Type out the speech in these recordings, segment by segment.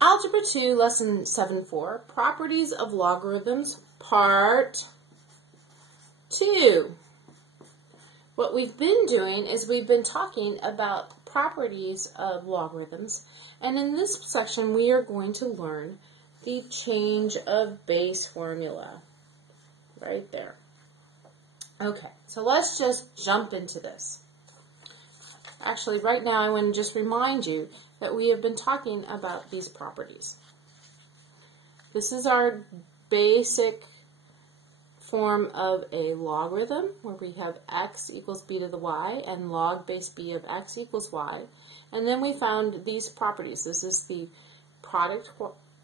Algebra 2, Lesson 7-4, Properties of Logarithms, Part 2. What we've been doing is we've been talking about properties of logarithms, and in this section we are going to learn the change of base formula. Right there. Okay, so let's just jump into this. Actually, right now I want to just remind you that we have been talking about these properties. This is our basic form of a logarithm where we have x equals b to the y and log base b of x equals y. And then we found these properties. This is the product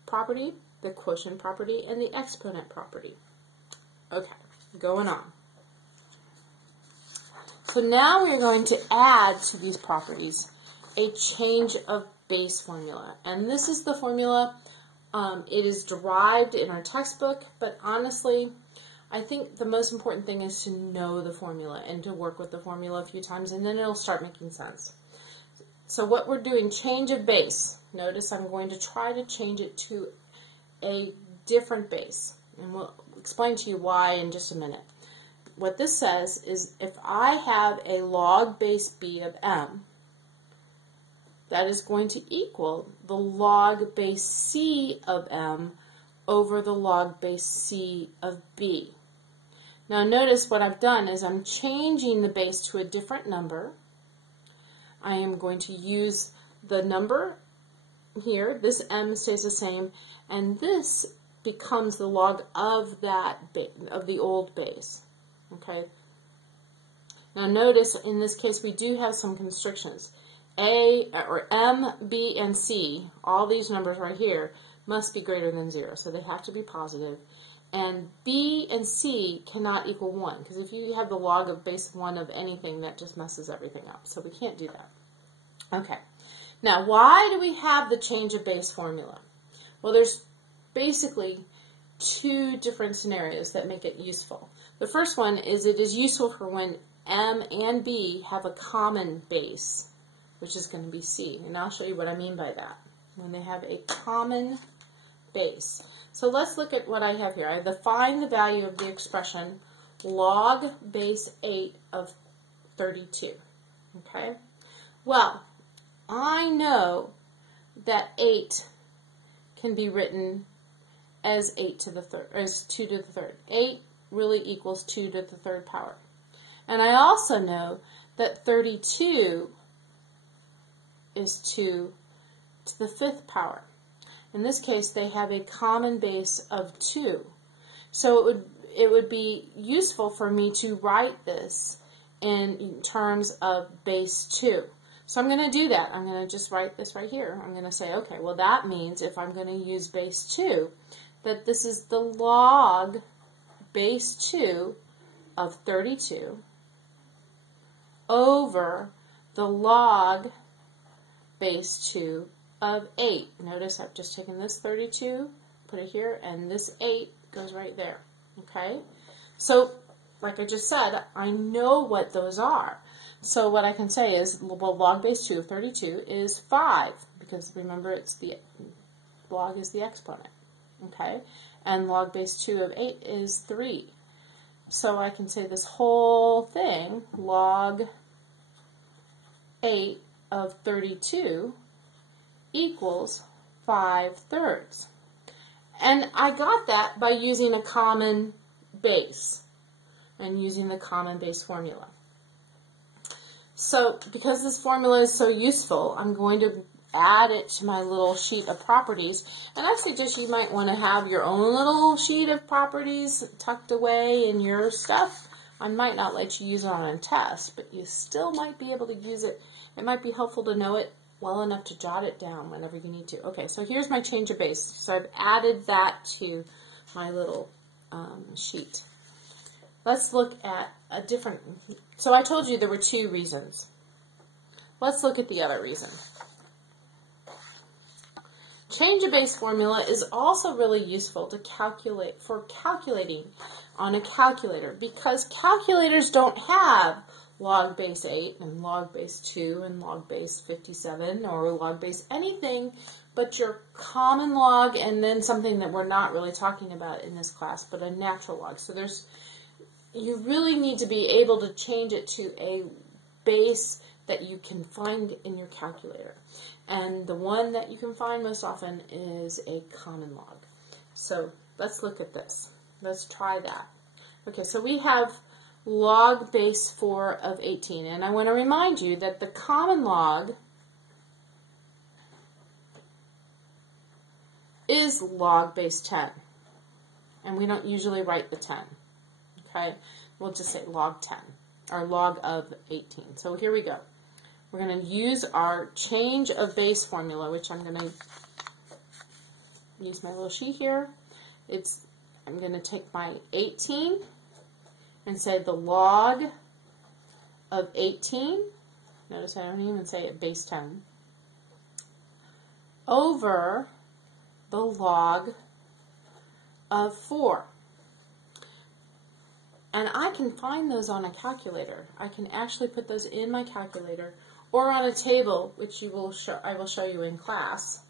property, the quotient property, and the exponent property. Okay, going on. So now we're going to add to these properties a change of base formula. And this is the formula. It is derived in our textbook, but honestly, I think the most important thing is to know the formula and to work with the formula a few times, and then it'll start making sense. So what we're doing, change of base. Notice I'm going to try to change it to a different base, and we'll explain to you why in just a minute. What this says is if I have a log base b of m, that is going to equal the log base c of m over the log base c of b. Now notice what I've done is I'm changing the base to a different number. I am going to use the number here. This m stays the same, and this becomes the log of the old base. Okay. Now notice in this case we do have some constrictions. A or m, b, and c, all these numbers right here, must be greater than 0, so they have to be positive. And b and c cannot equal 1, because if you have the log of base 1 of anything, that just messes everything up. So we can't do that. Okay. Now, why do we have the change of base formula? Well, there's basically two different scenarios that make it useful. The first one is it is useful for when m and b have a common base, which is going to be c. And I'll show you what I mean by that. When they have a common base. So let's look at what I have here. I define the value of the expression log base 8 of 32. Okay? Well, I know that 8 can be written as 8 to the third, as 2 to the third. 8 really equals 2 to the third power. And I also know that 32 is 2 to the fifth power. In this case, they have a common base of 2. So it would be useful for me to write this in terms of base 2. So I'm going to do that. I'm going to just write this right here. I'm going to say, okay, well that means if I'm going to use base 2, that this is the log base 2 of 32 over the log base 2 of 8. Notice I've just taken this 32, put it here, and this 8 goes right there. Okay? So, like I just said, I know what those are. So what I can say is, well, log base 2 of 32 is 5, because remember, it's the log is the exponent. Okay? And log base 2 of 8 is 3. So I can say this whole thing, log 8 of 32 equals 5/3. And I got that by using a common base and using the common base formula. So because this formula is so useful, I'm going to add it to my little sheet of properties. And I suggest you might want to have your own little sheet of properties tucked away in your stuff. I might not let you use it on a test, but you still might be able to use it. It might be helpful to know it well enough to jot it down whenever you need to. Okay, so here's my change of base. So I've added that to my little sheet. Let's look at a different, so I told you there were two reasons. Let's look at the other reason. Change of base formula is also really useful to calculating on a calculator, because calculators don't have log base 8 and log base 2 and log base 57 or log base anything but your common log, and then something that we're not really talking about in this class, but a natural log. So you really need to be able to change it to a base that you can find in your calculator. And the one that you can find most often is a common log. So let's look at this. Let's try that. Okay, so we have log base 4 of 18. And I want to remind you that the common log is log base 10. And we don't usually write the 10. Okay, we'll just say log 10, or log of 18. So here we go. We're going to use our change of base formula, which I'm going to use my little sheet here. I'm going to take my 18 and say the log of 18, notice I don't even say it base 10, over the log of 4. And I can find those on a calculator. I can actually put those in my calculator or on a table, which I will show you in class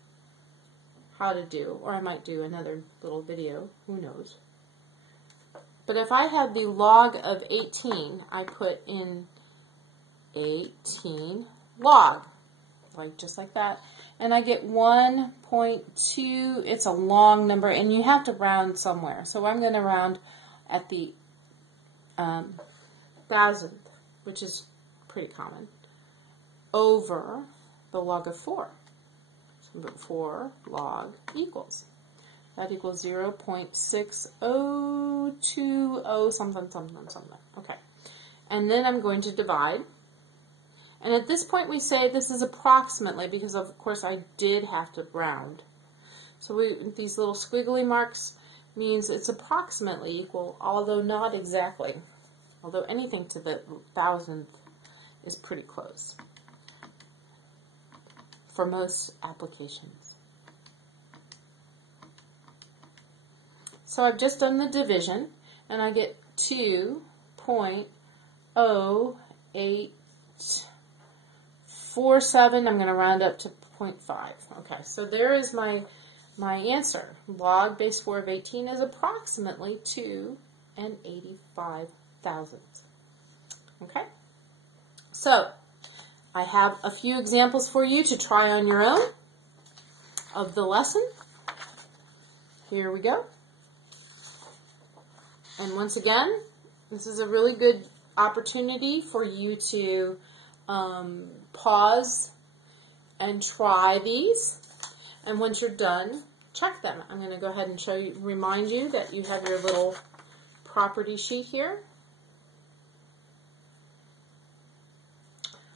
how to do, or I might do another little video, who knows. But if I had the log of 18, I put in 18 log, just like that, and I get 1.2. It's a long number, and you have to round somewhere. So I'm going to round at the thousandth, which is pretty common, over the log of 4. So 4 log equals. That equals 0.6020 something, something, something. Okay. And then I'm going to divide. And at this point we say this is approximately, because of course I did have to round. So these little squiggly marks means it's approximately equal, although not exactly. Although anything to the thousandth is pretty close for most applications. So I've just done the division, and I get 2.0847. I'm going to round up to 0.5. Okay, so there is my answer. Log base 4 of 18 is approximately 2.85 thousandths. Okay, so I have a few examples for you to try on your own of the lesson. Here we go. And once again, this is a really good opportunity for you to pause and try these. And once you're done, check them. I'm going to go ahead and remind you that you have your little property sheet here.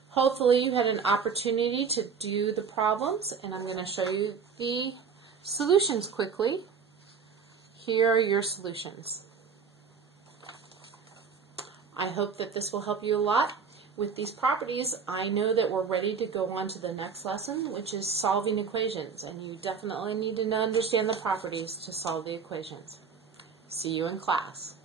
Hopefully you had an opportunity to do the problems, and I'm going to show you the solutions quickly. Here are your solutions. I hope that this will help you a lot. With these properties, I know that we're ready to go on to the next lesson, which is solving equations, and you definitely need to understand the properties to solve the equations. See you in class.